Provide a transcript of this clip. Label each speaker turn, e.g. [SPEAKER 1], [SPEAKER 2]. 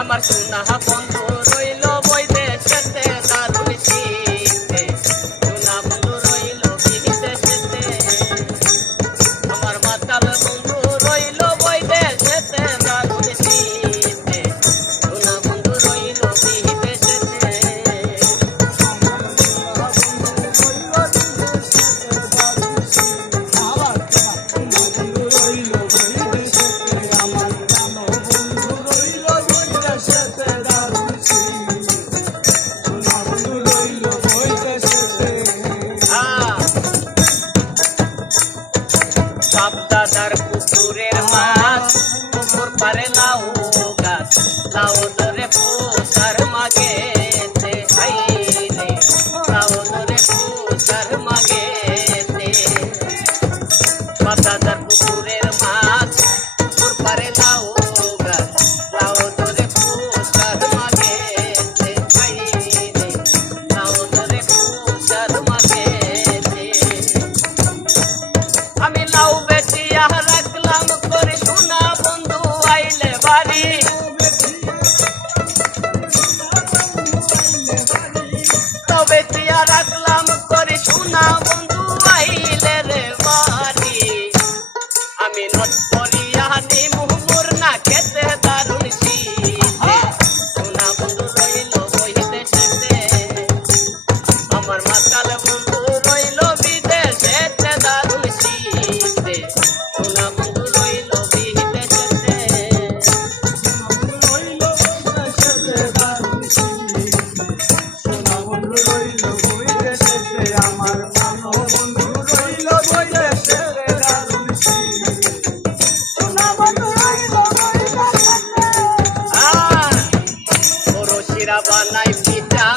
[SPEAKER 1] আমার সুনা বন্ধু। মাথাদার পুকুরের মাছ। ওর পারে লাউ গাছ লাউ ধরে পুষার মাকে লাউ ধরে পুষার মাকে আমি লাউ বেচিয়া রাখলাম করে শোনা বন্ধু, আইলে বাড়ি।
[SPEAKER 2] তবে চিয়া
[SPEAKER 1] রাখ হাজিরা বানাই পিঠা